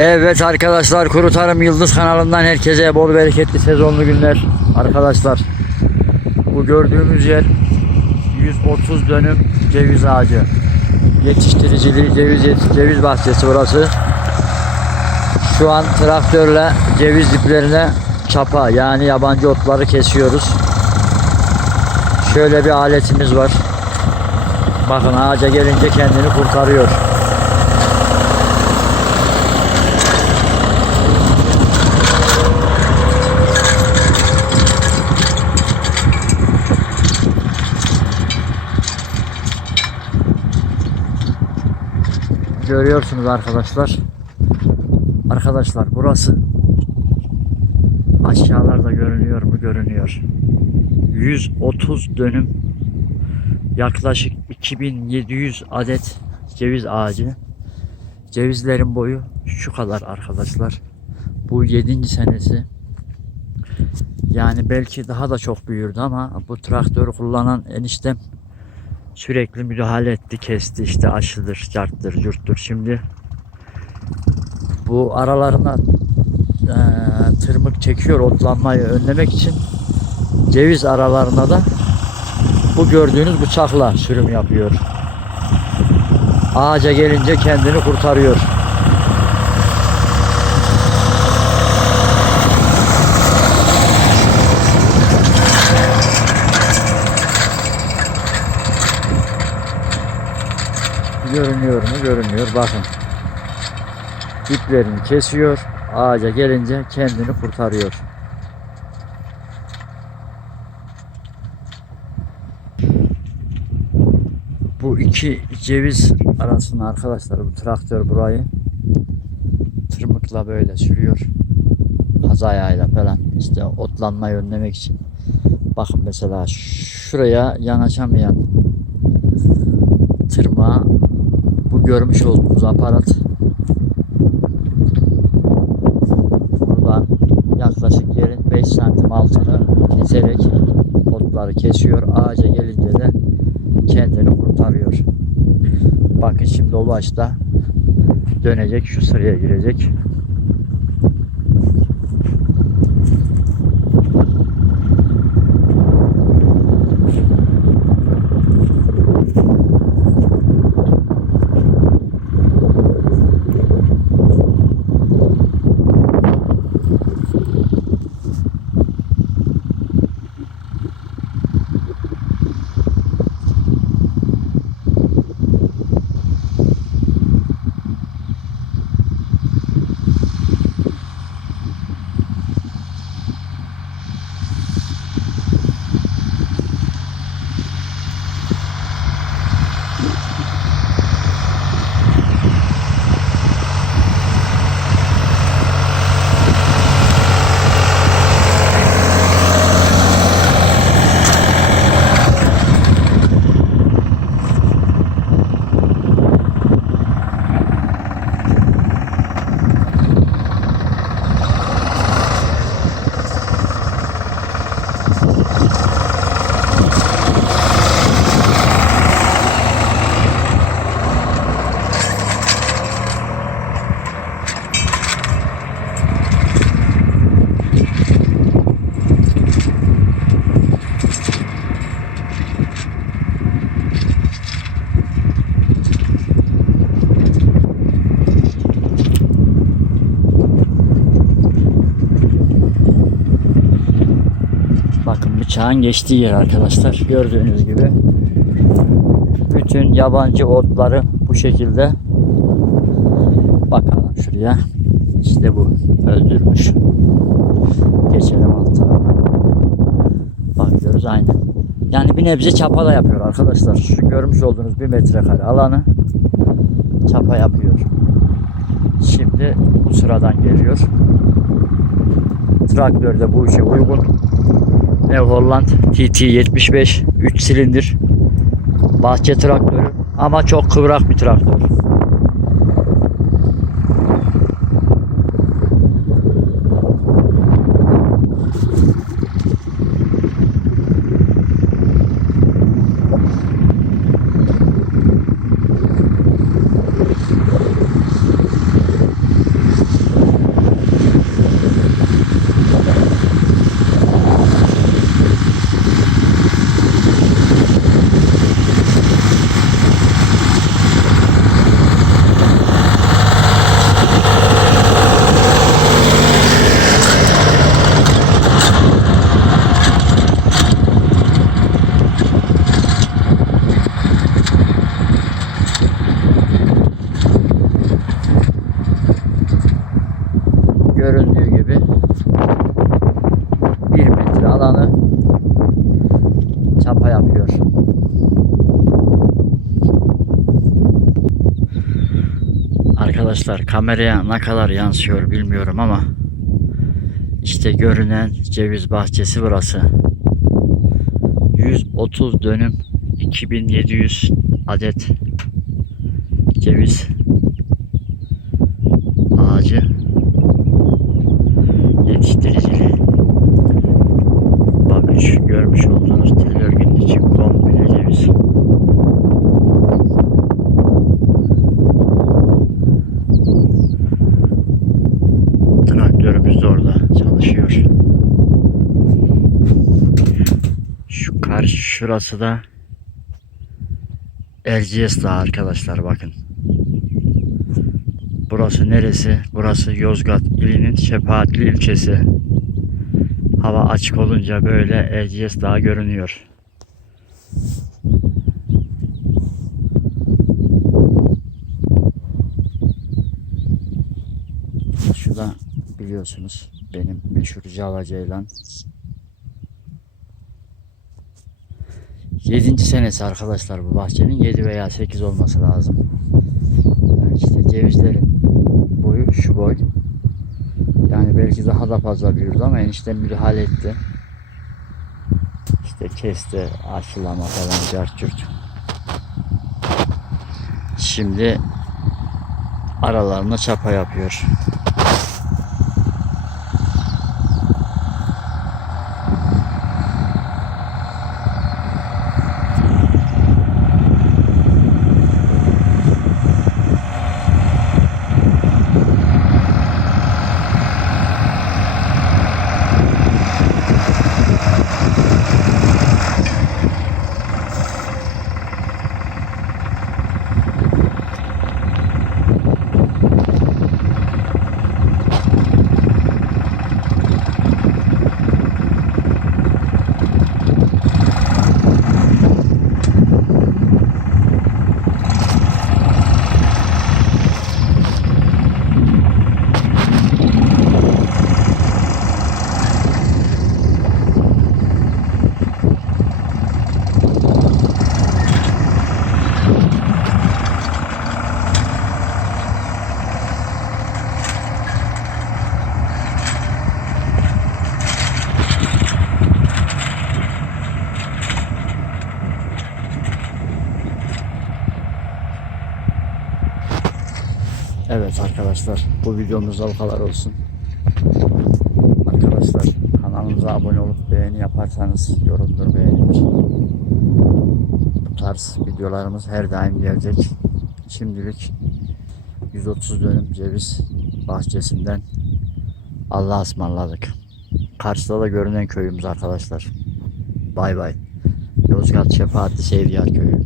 Evet arkadaşlar Kuru Tarım Yıldız kanalından herkese bol bereketli sezonlu günler arkadaşlar. Bu gördüğümüz yer 130 dönüm ceviz ağacı. Yetiştiricili ceviz ceviz bahçesi burası. Şu an traktörle ceviz diplerine çapa yani yabancı otları kesiyoruz. Şöyle bir aletimiz var. Bakın ağaca gelince kendini kurtarıyor. Görüyorsunuz arkadaşlar. Arkadaşlar burası aşağılarda görünüyor mu? Görünüyor. 130 dönüm yaklaşık 2700 adet ceviz ağacı. Cevizlerin boyu şu kadar arkadaşlar. Bu 7. senesi. Yani belki daha da çok büyürdü ama bu traktörü kullanan eniştem sürekli müdahale etti, kesti işte aşıdır, carttır, curttur. Şimdi bu aralarına eee, tırmık çekiyor otlanmayı önlemek için ceviz aralarına da bu gördüğünüz bıçakla sürüm yapıyor. Ağaca gelince kendini kurtarıyor. Görünüyor mu? Görünüyor. Bakın. İplerini kesiyor. Ağaca gelince kendini kurtarıyor. Bu iki ceviz arasında arkadaşlar bu traktör burayı tırmıkla böyle sürüyor. Kaz ayağıyla falan işte otlanmayı önlemek için. Bakın mesela şuraya yanaşamayan tırmağa bu görmüş olduğumuz aparat buradan yaklaşık yerin 5 santim altını keserek otları kesiyor. Ağaca gelince de kendini kurtarıyor. Bakın şimdi o başta dönecek şu sıraya girecek. Bıçağın geçtiği yer arkadaşlar. Gördüğünüz gibi bütün yabancı otları bu şekilde bakalım şuraya. İşte bu öldürmüş. Geçelim alt. Bakıyoruz aynen. Yani bir nebze çapa da yapıyor arkadaşlar. Şu görmüş olduğunuz bir metrekare alanı çapa yapıyor. Şimdi bu sıradan geliyor. Traktör de bu işe uygun. New Holland TT 75 3 silindir bahçe traktörü ama çok kıvrak bir traktör. alanı çapa yapıyor. Arkadaşlar kameraya ne kadar yansıyor bilmiyorum ama işte görünen ceviz bahçesi burası. 130 dönüm 2700 adet ceviz şurası da Erciyes Dağı arkadaşlar bakın. Burası neresi? Burası Yozgat ilinin Şefaatli ilçesi. Hava açık olunca böyle Erciyes Dağı görünüyor. Şu biliyorsunuz benim meşhur Java Ceylan. 7. senesi arkadaşlar bu bahçenin 7 veya 8 olması lazım. Yani işte cevizlerin boyu şu boy. Yani belki daha da fazla büyürdü ama enişte müdahale etti. İşte kesti, aşılama falan cart. Şimdi aralarına çapa yapıyor. Evet arkadaşlar bu videomuzda bu kadar olsun. Arkadaşlar kanalımıza abone olup beğeni yaparsanız yorumdur beğenilir. Bu tarz videolarımız her daim gelecek. Şimdilik 130 dönüm ceviz bahçesinden Allah'a ısmarladık. Karşıda da görünen köyümüz arkadaşlar. Bay bay. Yozgat Şefaatli Sevdiyar Köyü.